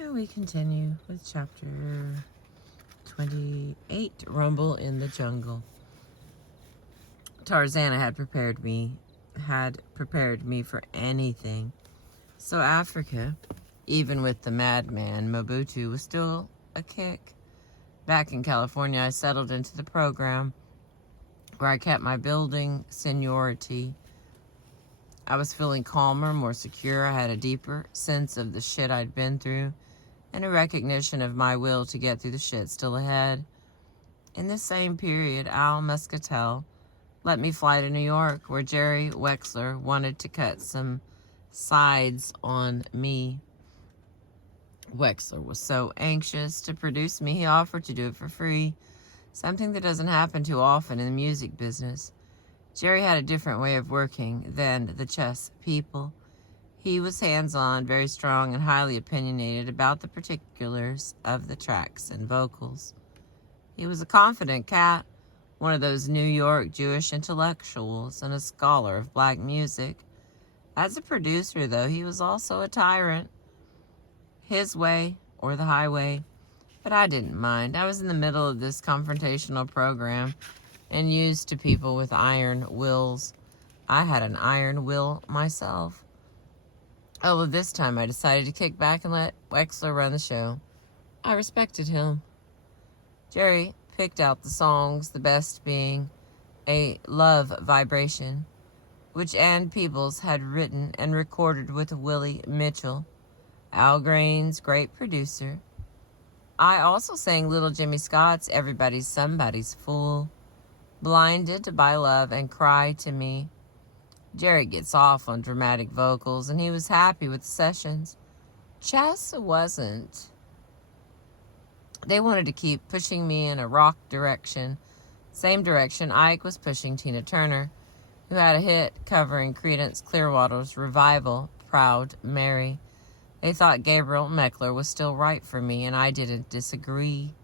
And we continue with chapter 28, Rumble in the Jungle. Tarzana had prepared me for anything. So Africa, even with the madman Mobutu, was still a kick. Back in California, I settled into the program where I kept my building seniority. I was feeling calmer, more secure. I had a deeper sense of the shit I'd been through and a recognition of my will to get through the shit still ahead. In this same period, Al Muscatel let me fly to New York, where Jerry Wexler wanted to cut some sides on me. Wexler was so anxious to produce me, he offered to do it for free, something that doesn't happen too often in the music business. Jerry had a different way of working than the chess people. He was hands-on, very strong, and highly opinionated about the particulars of the tracks and vocals. He was a confident cat, one of those New York Jewish intellectuals and a scholar of black music. As a producer, though, he was also a tyrant. His way or the highway. But I didn't mind. I was in the middle of this confrontational program and used to people with iron wills. I had an iron will myself. Although this time I decided to kick back and let Wexler run the show. I respected him. Jerry picked out the songs, the best being A Love Vibration, which Ann Peebles had written and recorded with Willie Mitchell, Al Green's great producer. I also sang Little Jimmy Scott's Everybody's Somebody's Fool, Blinded by Love, and Cry to Me. Jerry gets off on dramatic vocals, and he was happy with the sessions. Chess wasn't. They wanted to keep pushing me in a rock direction, same direction Ike was pushing Tina Turner, who had a hit covering Creedence Clearwater's revival, Proud Mary. They thought Gabriel Meckler was still right for me, and I didn't disagree.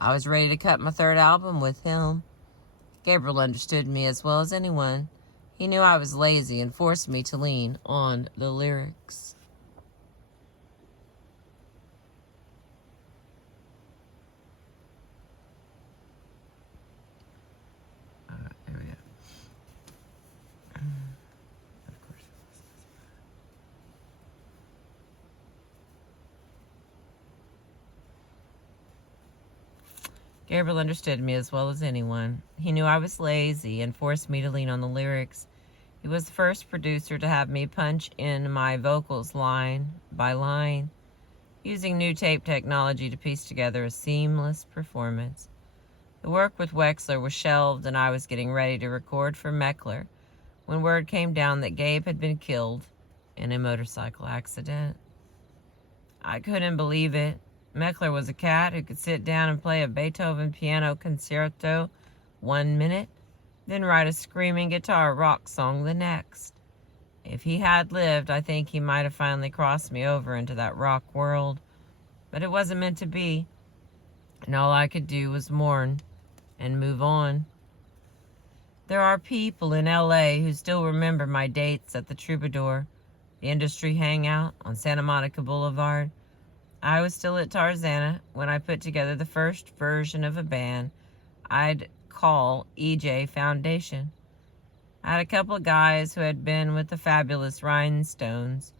I was ready to cut my third album with him. Gabriel understood me as well as anyone. He knew I was lazy and forced me to lean on the lyrics. There we go. Of course. Gabriel understood me as well as anyone. He knew I was lazy and forced me to lean on the lyrics. He was the first producer to have me punch in my vocals line by line, using new tape technology to piece together a seamless performance. The work with Wexler was shelved, and I was getting ready to record for Meckler when word came down that Gabe had been killed in a motorcycle accident. I couldn't believe it. Meckler was a cat who could sit down and play a Beethoven piano concerto 1 minute, then write a screaming guitar rock song the next. If he had lived, I think he might have finally crossed me over into that rock world. But it wasn't meant to be, and all I could do was mourn and move on. There are people in LA who still remember my dates at the Troubadour, the industry hangout on Santa Monica Boulevard. I was still at Tarzana when I put together the first version of a band I'd call EJ Foundation. I had a couple of guys who had been with the fabulous Rhinestones,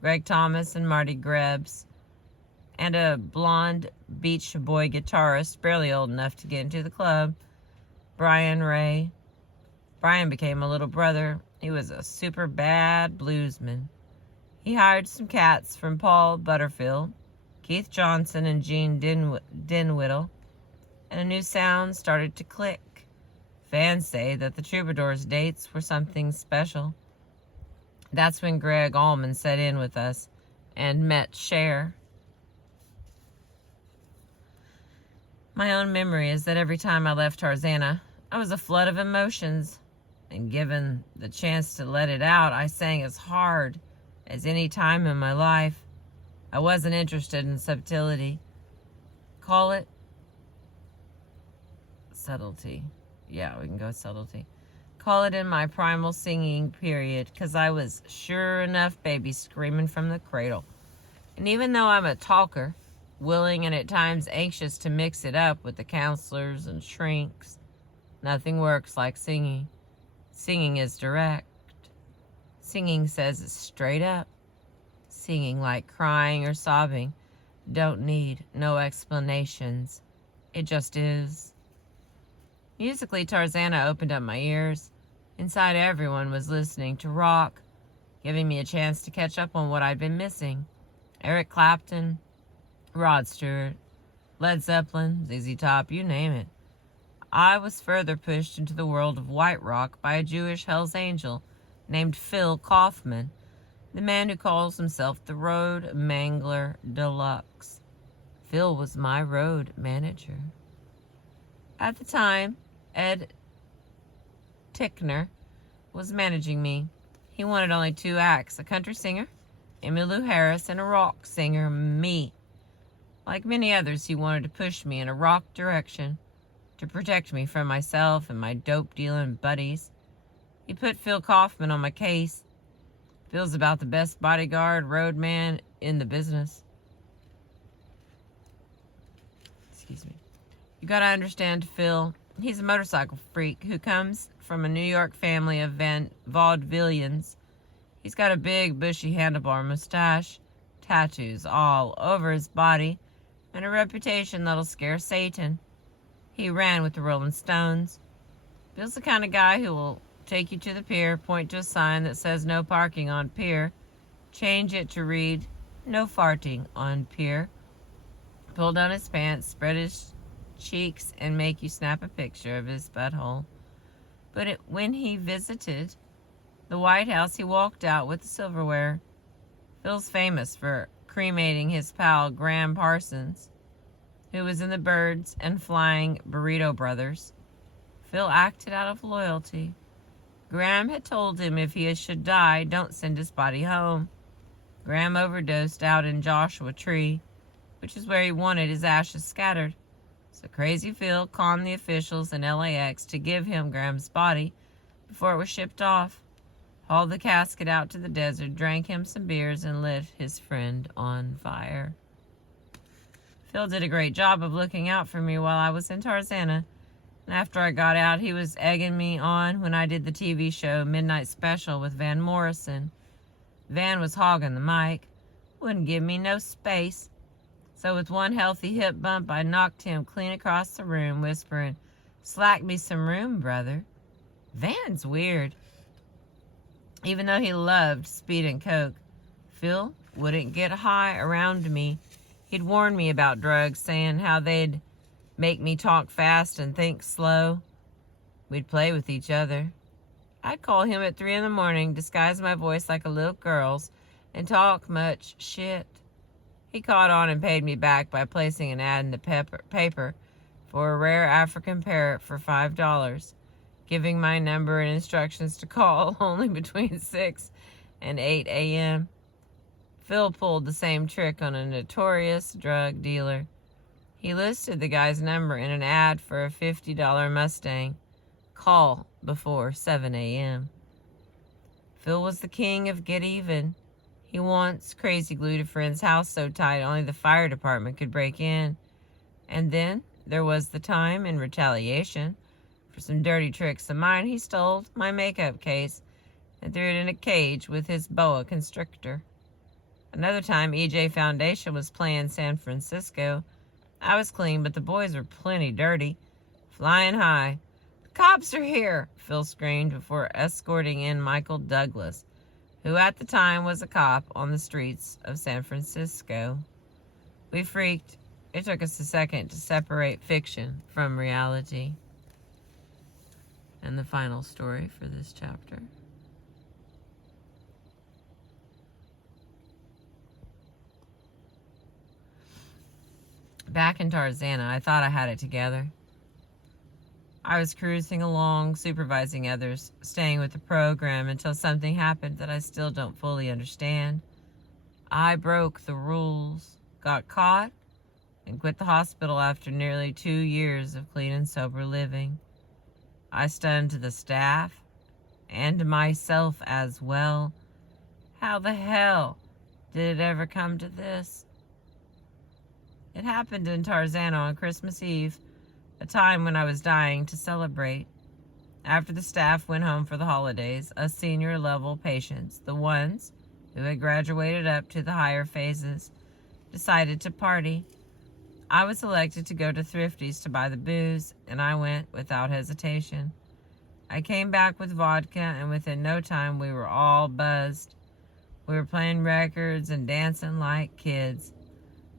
Greg Thomas and Marty Grebs, and a blonde Beach Boy guitarist barely old enough to get into the club, Brian Ray. Brian became a little brother. He was a super bad bluesman. He hired some cats from Paul Butterfield, Keith Johnson, and Gene Dinwiddle, and a new sound started to click. Fans say that the Troubadours' dates were something special. That's when Greg Allman set in with us and met Cher. My own memory is that every time I left Tarzana, I was a flood of emotions, and given the chance to let it out, I sang as hard as any time in my life. I wasn't interested in subtlety. Call it subtlety. Yeah, we can go subtlety. Call it in my primal singing period, because I was sure enough baby screaming from the cradle. And even though I'm a talker, willing and at times anxious to mix it up with the counselors and shrinks, nothing works like singing. Singing is direct. Singing says it straight up. Singing, like crying or sobbing, don't need no explanations. It just is. Musically, Tarzana opened up my ears. Inside, everyone was listening to rock, giving me a chance to catch up on what I'd been missing. Eric Clapton, Rod Stewart, Led Zeppelin, ZZ Top, you name it. I was further pushed into the world of white rock by a Jewish Hells Angel named Phil Kaufman, the man who calls himself the Road Mangler Deluxe. Phil was my road manager. At the time, Ed Tickner was managing me. He wanted only 2 acts, a country singer, Emmylou Harris, and a rock singer, me. Like many others, he wanted to push me in a rock direction to protect me from myself and my dope-dealing buddies. He put Phil Kaufman on my case. Phil's about the best bodyguard roadman in the business. Excuse me. You gotta understand Phil. He's a motorcycle freak who comes from a New York family of vaudevillians. He's got a big, bushy handlebar mustache, tattoos all over his body, and a reputation that'll scare Satan. He ran with the Rolling Stones. Phil's the kind of guy who will take you to the pier, point to a sign that says no parking on pier, change it to read no farting on pier, pull down his pants, spread his cheeks, and make you snap a picture of his butthole. But when he visited the White House, he walked out with the silverware. Phil's famous for cremating his pal Graham Parsons, who was in the Birds and Flying Burrito Brothers. Phil acted out of loyalty. Graham had told him if he should die, don't send his body home. Graham overdosed out in Joshua Tree, which is where he wanted his ashes scattered. So Crazy Phil conned the officials in LAX to give him Graham's body before it was shipped off, hauled the casket out to the desert, drank him some beers, and lit his friend on fire. Phil did a great job of looking out for me while I was in Tarzana, and after I got out, he was egging me on when I did the TV show Midnight Special with Van Morrison. Van was hogging the mic, wouldn't give me no space. So with one healthy hip bump, I knocked him clean across the room, whispering, "Slack me some room, brother." Van's weird. Even though he loved speed and coke, Phil wouldn't get high around me. He'd warn me about drugs, saying how they'd make me talk fast and think slow. We'd play with each other. I'd call him at 3 a.m, disguise my voice like a little girl's, and talk much shit. He caught on and paid me back by placing an ad in the paper for a rare African parrot for $5, giving my number and instructions to call only between 6 and 8 a.m. Phil pulled the same trick on a notorious drug dealer. He listed the guy's number in an ad for a $50 Mustang. Call before 7 a.m. Phil was the king of get even. He once crazy glued a friend's house so tight only the fire department could break in. And then there was the time, in retaliation for some dirty tricks of mine, he stole my makeup case and threw it in a cage with his boa constrictor. Another time, EJ Foundation was playing San Francisco. I was clean, but the boys were plenty dirty, flying high. "The cops are here," Phil screamed before escorting in Michael Douglas, who at the time was a cop on the streets of San Francisco. We freaked. It took us a second to separate fiction from reality. And the final story for this chapter. Back in Tarzana, I thought I had it together. I was cruising along, supervising others, staying with the program until something happened that I still don't fully understand. I broke the rules, got caught, and quit the hospital after nearly 2 years of clean and sober living. I stunned the staff and myself as well. How the hell Did it ever come to this? It happened in Tarzana on Christmas Eve, a time when I was dying to celebrate. After the staff went home for the holidays, us senior level patients, the ones who had graduated up to the higher phases, decided to party. I was selected to go to Thrifty's to buy the booze, and I went without hesitation. I came back with vodka, and within no time we were all buzzed. We were playing records and dancing like kids.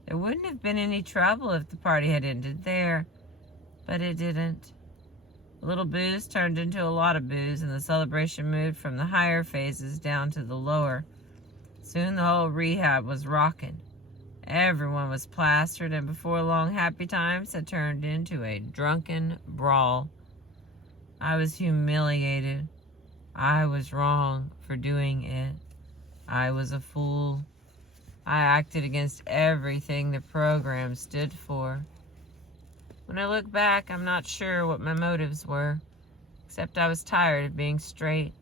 There wouldn't have been any trouble if the party had ended there, but it didn't. A little booze turned into a lot of booze, and the celebration moved from the higher phases down to the lower. Soon the whole rehab was rocking. Everyone was plastered, and before long, happy times had turned into a drunken brawl. I was humiliated. I was wrong for doing it. I was a fool. I acted against everything the program stood for. When I look back, I'm not sure what my motives were, except I was tired of being straight.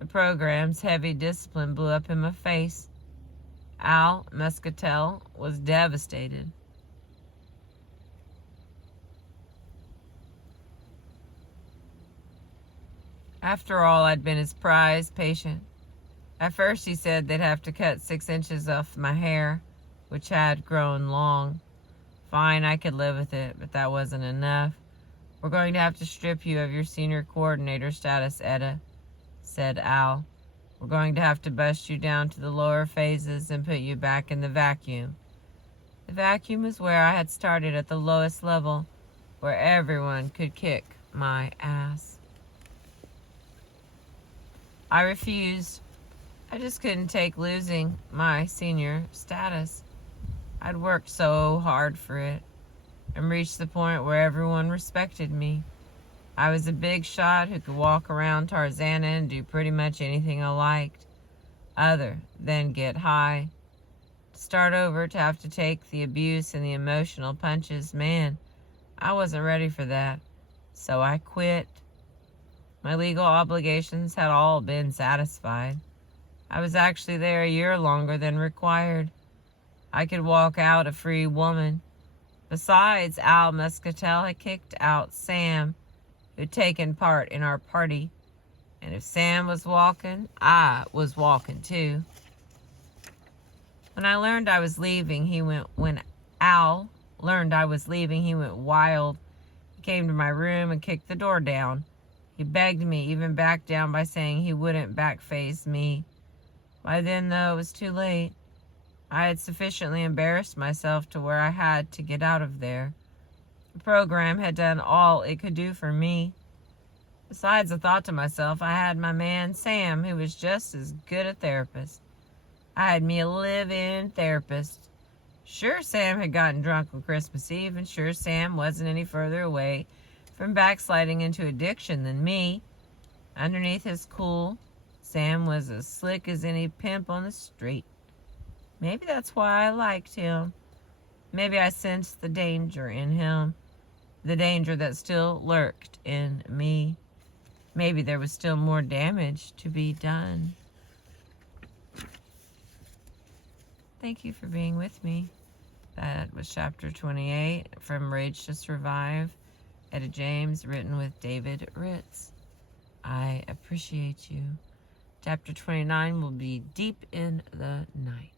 The program's heavy discipline blew up in my face. Al Muscatel was devastated. After all, I'd been his prized patient. At first he said they'd have to cut 6 inches off my hair, which had grown long. Fine, I could live with it, but that wasn't enough. We're going to have to strip you of your senior coordinator status, Etta, said Al. We're going to have to bust you down to the lower phases and put you back in the vacuum. The vacuum was where I had started, at the lowest level, where everyone could kick my ass. I refused. I just couldn't take losing my senior status. I'd worked so hard for it and reached the point where everyone respected me. I was a big shot who could walk around Tarzana and do pretty much anything I liked, other than get high. To start over, to have to take the abuse and the emotional punches, man, I wasn't ready for that, so I quit. My legal obligations had all been satisfied. I was actually there a year longer than required. I could walk out a free woman. Besides, Al Muscatel had kicked out Sam, who'd taken part in our party. And if Sam was walking, I was walking too. When Al learned I was leaving, he went wild. He came to my room and kicked the door down. He begged me, even backed down by saying he wouldn't backface me. By then, though, it was too late. I had sufficiently embarrassed myself to where I had to get out of there. The program had done all it could do for me. Besides, I thought to myself, I had my man Sam, who was just as good a therapist. I had me a live-in therapist. Sure, Sam had gotten drunk on Christmas Eve, and sure, Sam wasn't any further away from backsliding into addiction than me. Underneath his cool, Sam was as slick as any pimp on the street. Maybe that's why I liked him. Maybe I sensed the danger in him, the danger that still lurked in me. Maybe there was still more damage to be done. Thank you for being with me. That was chapter 28 from Rage to Survive, Etta James, written with David Ritz. I appreciate you. Chapter 29 will be Deep in the Night.